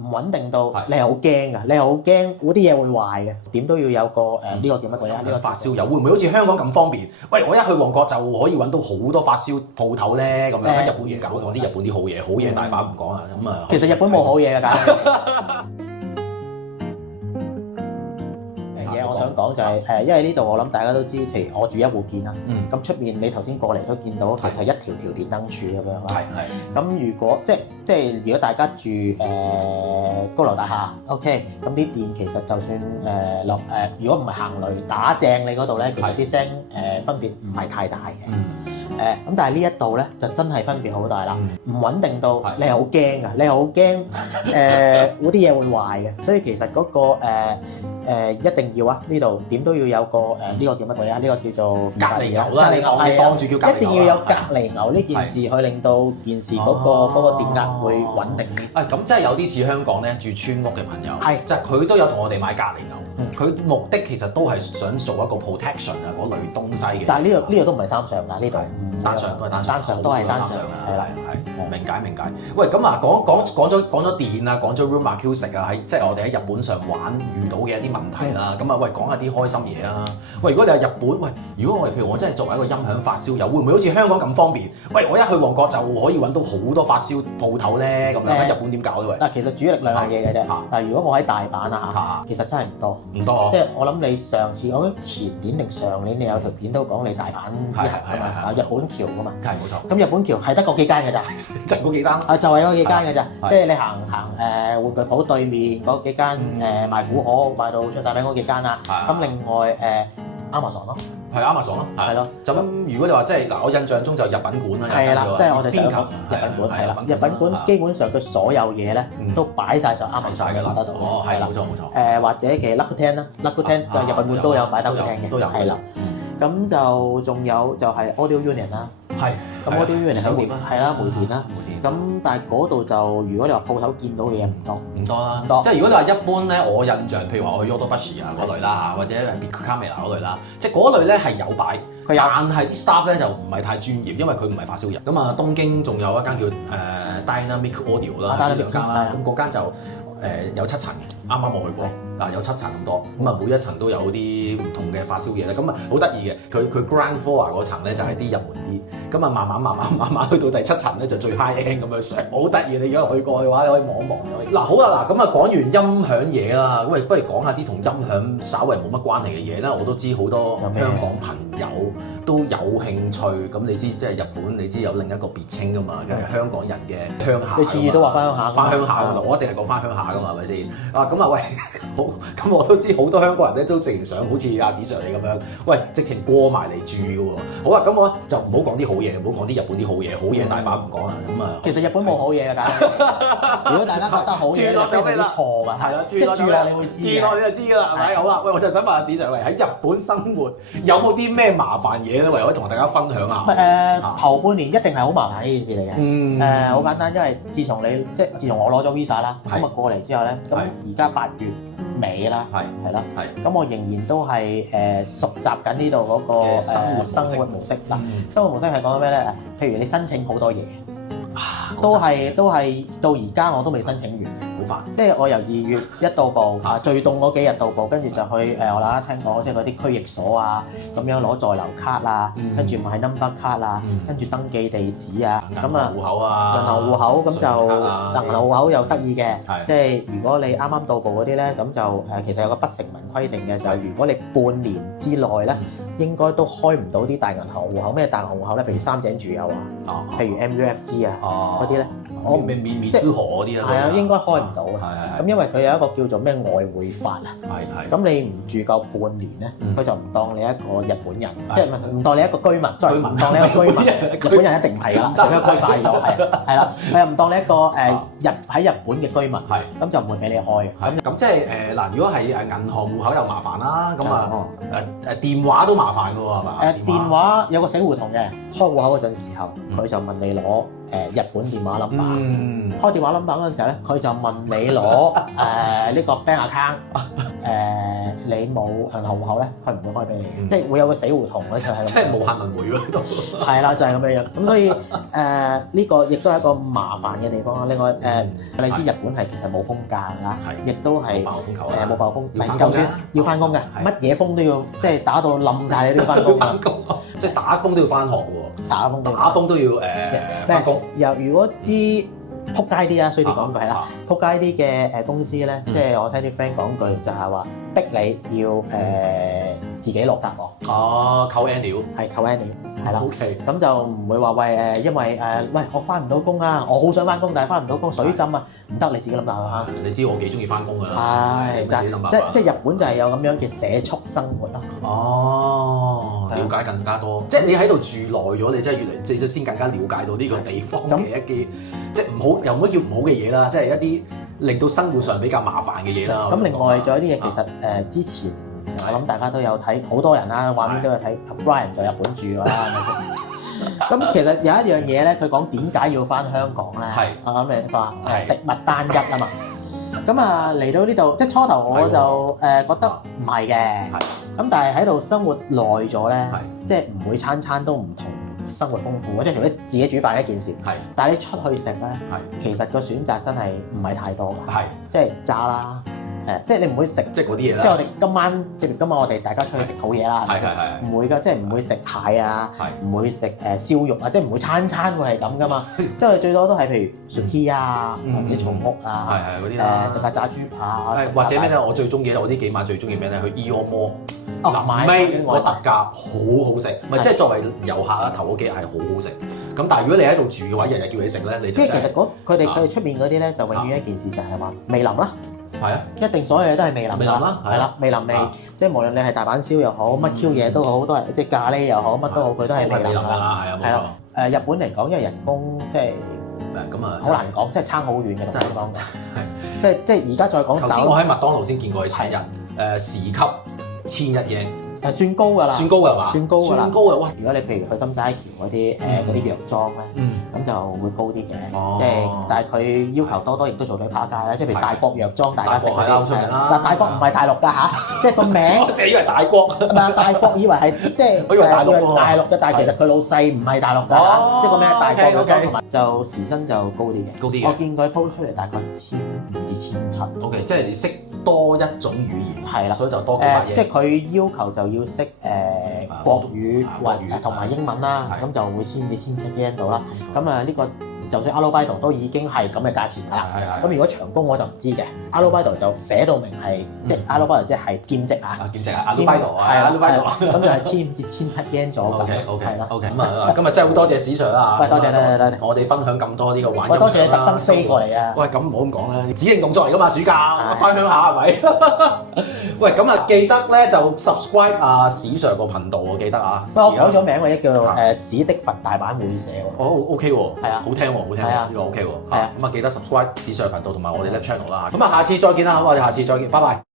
唔穩定到你係好驚㗎，你係好驚嗰啲嘢會壞嘅，點都要有個呢個叫乜鬼啊？呢個發燒友會唔會好似香港咁方便？喂，我一去旺角就可以揾到好多發燒鋪頭咧，咁樣喺日本唔搞講啲日本啲好嘢，好嘢大把唔講啊，咁啊。其實日本冇好嘢㗎，嘢我想講就係因為呢度我諗大家都知，譬如我住一戶建啦，咁出面你頭先過嚟都見到，其實係一條條電燈柱咁樣啦。係。咁如果即係如果大家住高樓大廈 ，OK，咁啲電其實就算如果唔係行雷打正你嗰度咧，其實啲聲分別唔係太大嘅。咁但係呢一度咧就真係分別好大啦，唔穩定到你係好驚㗎，你係好驚嗰啲嘢會壞嘅，所以其實嗰個一定要啊！呢度點都要有個呢個叫乜鬼啊？呢個叫做隔離牛啦，你當住叫隔離牛。一定要有隔離牛呢件事，去令到件事嗰個電壓會穩定啲。咁即係有啲似香港咧住村屋嘅朋友，即係佢都有同我哋買隔離牛。佢目的其實都係想做一個 protection 啊嗰類東西嘅。但係呢度都唔係三上㗎，呢度單上都係單上，都係單上係啦，係明解。喂，咁啊講咗電啊，講咗 room acoustic 啊，即係我哋喺日本上玩遇到嘅一啲問題啦。咁啊，喂，講下啲開心嘢啊。喂，如果你係日本，喂，如果我哋譬如我真係作為一個音響發燒友，會唔會好似香港咁方便？喂，我一去旺角就可以揾到好多發燒鋪頭咧，咁樣喺日本點搞咧？喂，嗱，其實主力兩樣嘢嘅啫。嗱，如果我喺大阪啊，其實真係唔多。即係我諗你上次，我諗前年定上年你有條片都講你大阪之行㗎嘛，日本橋㗎嘛。係冇錯。咁日本橋係得嗰幾間㗎咋？就嗰幾間。就係嗰幾間㗎咋。即係你行玩具鋪對面嗰幾間賣古河賣到出晒名嗰幾間啦。咁另外Amazon 咯。係 Amazon 咯。係咯。咁如果你話即係嗱，我印象中就日品館啦。係啦，即係我哋成日講日品館係啦。日品館基本上佢所有嘢咧都擺晒上 Amazon 嘅得度。哦，係啦，冇錯冇錯。或者嘅 Rakuten 啦，Rakuten 嘅日品館都有擺 Rakuten 嘅，都有係啦。咁就仲有就係 Audio Union 啦。係。咁 Audio Union 係啦，梅田啦。咁但係嗰度就如果你話鋪頭見到嘅嘢唔多啦。即係如果你話一般咧，我印象譬如話我去 Yodobashi 啊嗰類啦，或者 Big Camera 嗰類啦，即係嗰類咧係有擺，但係啲 staff 咧就唔係太專業，因為佢唔係發燒人。咁啊，東京仲有一間叫Dynamic Audio 啦，呢兩間啦。咁嗰間就有7層嘅，啱啱我去過。有7層咁多，咁啊每一層都有啲唔同嘅發燒嘢咧，咁啊好得意嘅，佢 ground floor 嗰層咧就係啲入門啲，咁啊慢慢去到第7層咧就最 high end 咁樣上，好得意。你如果去過嘅話，你可以望一望。嗱好啦，嗱咁啊講完音響嘢啦，喂，不如講下啲同音響稍為冇乜關係嘅嘢啦。我都知好多香港朋友都有興趣，咁你知即係日本，你知有另一個別稱噶嘛，嘅香港人嘅鄉下。你次次都話翻鄉下，翻鄉下嗰度，我一定係講翻鄉下噶嘛，係咪先？咁啊喂，好。咁我都知好多香港人咧都直情想好似阿史 Sir 你咁樣，喂，直情過埋嚟住嘅喎。好啊，咁我就唔好講啲好嘢，唔好講啲日本啲好嘢，好嘢大把唔講啊。咁啊，其實日本冇好嘢㗎，如果大家覺得好嘢，就非常之錯㗎。係咯，即係住落你會知，住落你就知㗎啦，係咪？好啦，喂，我就想問下史 Sir，喂，喺日本生活有冇啲咩麻煩嘢咧？為可以同大家分享下。頭半年一定係好麻煩呢件事嚟嘅。好簡單，因為自從我攞咗 Visa 啦，咁啊過嚟之後咧，咁而家8月尾啦，係啦，咁我仍然都係熟習緊呢度嗰個生活模式。嗱，生活模式係講緊咩咧？譬如你申請好多嘢，都係到而家我都未申請完。好煩，即係我由2月一到埗最凍嗰幾日到埗，跟住就去我大家聽過即係嗰啲區役所啊，咁樣攞在留卡啊，跟住買 number 卡啊，跟住登記地址啊，咁啊，銀行戶口啊，銀行戶口咁就銀行戶口又得意嘅，即係如果你啱啱到埗嗰啲咧，咁就其實有個不成文規定嘅，就係如果你半年之內咧，應該都開唔到啲大銀行戶口。咩大銀行戶口咧？譬如三井住友啊，譬如 MUFG 啊嗰啲咧，我免之河嗰啲啊，係啊，應該開唔到嘅。咁因為佢有一個叫做咩外匯法啊，咁你唔住夠半年咧，佢就唔當你一個日本人，即係唔當你一個居民，唔當你一個居民，日本人一定唔係㗎啦，就一個區塊咗，係啦，係啊，唔當你一個喺日本嘅居民，咁就唔會俾你開。咁即係嗱，如果係銀行戶口又麻煩啦，咁啊電話都麻煩㗎喎，係嘛？電話有個死胡同嘅，開戶口嗰陣時候，佢就問你攞日本電話 number，開電話 number 嗰陣時候咧，佢就問你攞呢個 bank account，你冇銀行戶口咧，佢唔會開俾你嘅，即係會有個死胡同嗰就係。即係無限輪迴嗰度。係啦，就係咁樣樣。咁所以呢個亦都係一個麻煩嘅地方啦。另外你知日本係其實冇風假㗎啦，亦都係冇暴風，就算要翻工嘅，乜嘢風都要即係打到冧晒你都要翻工㗎。即係打風都要翻學㗎喎，打風都要翻工。又如果啲撲街啲啊，衰啲講句係啦，撲街啲嘅公司咧，即係我聽啲 friend 講句就係話逼你要自己落答喎。哦，扣 annual 係扣 annual 係啦。OK，咁就唔會話喂因為喂我翻唔到工啊，我好想翻工，但係翻唔到工，水浸啊，唔得，你自己諗辦法啊。你知我幾中意翻工㗎啦。係即係日本就係有咁樣嘅社畜生活咯。哦，了解更加多，即係你喺度住耐咗，你真係越嚟即係先更加了解到呢個地方嘅一啲即係唔好又唔可以叫唔好嘅嘢啦，即係一啲令到生活上比較麻煩嘅嘢啦。咁另外仲有啲嘢其實之前我諗大家都有睇，好多人啦畫面都有睇 Brian 在日本住㗎啦，係咪先？咁其實有一樣嘢咧，佢講點解要翻香港咧？我諗你話食物單一啊嘛。咁啊嚟到呢度，即係初頭我就覺得唔係嘅。咁但係喺度生活耐咗咧，即係唔會餐餐都唔同。生活豐富，即係除非自己煮飯一件事。但係你出去食咧，其實個選擇真係唔係太多㗎。即係炸啦，即係你唔會食，即係嗰啲嘢啦。即係我哋今晚我哋大家出去食好嘢啦，唔會㗎，即係唔會食蟹啊，唔會食燒肉啊，即係唔會餐餐會係咁㗎嘛。即係最多都係譬如 sushi 啊，或者松屋啊，嗰啲啦，食下炸豬扒，或者咩咧？我最中意咧，我呢幾晚最中意咩咧？去 Eon Mall。臨尾個特價好好食，唔係即係作為遊客啦，頭嗰幾日係好好食。咁但係如果你喺度住嘅話，日日叫你食咧，你就即係其實佢哋出面嗰啲咧，就永遠一件事就係話味淋啦。係啊，一定所有嘢都係味淋啦，係啦，味淋味，即係無論你係大阪燒又好，乜 Q 嘢都好，都係即係咖喱又好，乜都好，佢都係味淋啦。係啦，日本嚟講，因為人工即係咁啊，好難講，即係差好遠嘅真係講。即係而家再講。頭先我喺麥當勞先見過佢請人，時級1100yen。算高㗎啦，算高㗎嘛？算高㗎啦。算高㗎，哇！如果你譬如去心齋橋嗰啲藥妝咧，咁就會高啲嘅。即係但係佢要求多，亦都做到趴街啦。即係譬如大國藥妝，大家食嗰啲。嗱，大國唔係大陸㗎嚇，即係個名。我成日以為大國。唔係大國以為係即係以為大陸嘅，但係其實佢老細唔係大陸㗎，即係個名大國藥妝同埋就時薪就高啲嘅。高啲嘅。我見佢 post 出嚟大概1500至1700。OK，即係你識多一種語言。係啦，所以就多幾百嘢。即係佢要求就要識國語同埋英文啦，咁就會千幾yen度啦。咁啊呢個就算 Arubaito 都已經係咁嘅價錢啦。咁如果長工我就唔知嘅，Arubaito就寫到明係即係 Arubaito 即係兼職啊。兼職啊，Arubaito 啊，係啦，咁就係1500至1700yen左右。OK，係啦。OK，咁啊，今日真係好多謝史 Sir 啦。喂，多謝我哋分享咁多呢個玩。喂，多謝你特登飛過嚟啊！喂，咁唔好咁講啦，指定動作嚟㗎嘛，暑假翻鄉下係咪？喂，咁啊記得咧就 subscribe 啊史 Sir 個頻道喎，記得啊。喂，我改咗名喎，叫做史的佛大阪會社喎。哦 OK 喎，係啊，好聽喎，好聽喎，呢個 OK 喎。係啊，咁啊記得 subscribe 史 Sir 頻道同埋我哋 Lab Channel 啦。咁啊下次再見啦，好，我哋下次再見，拜拜。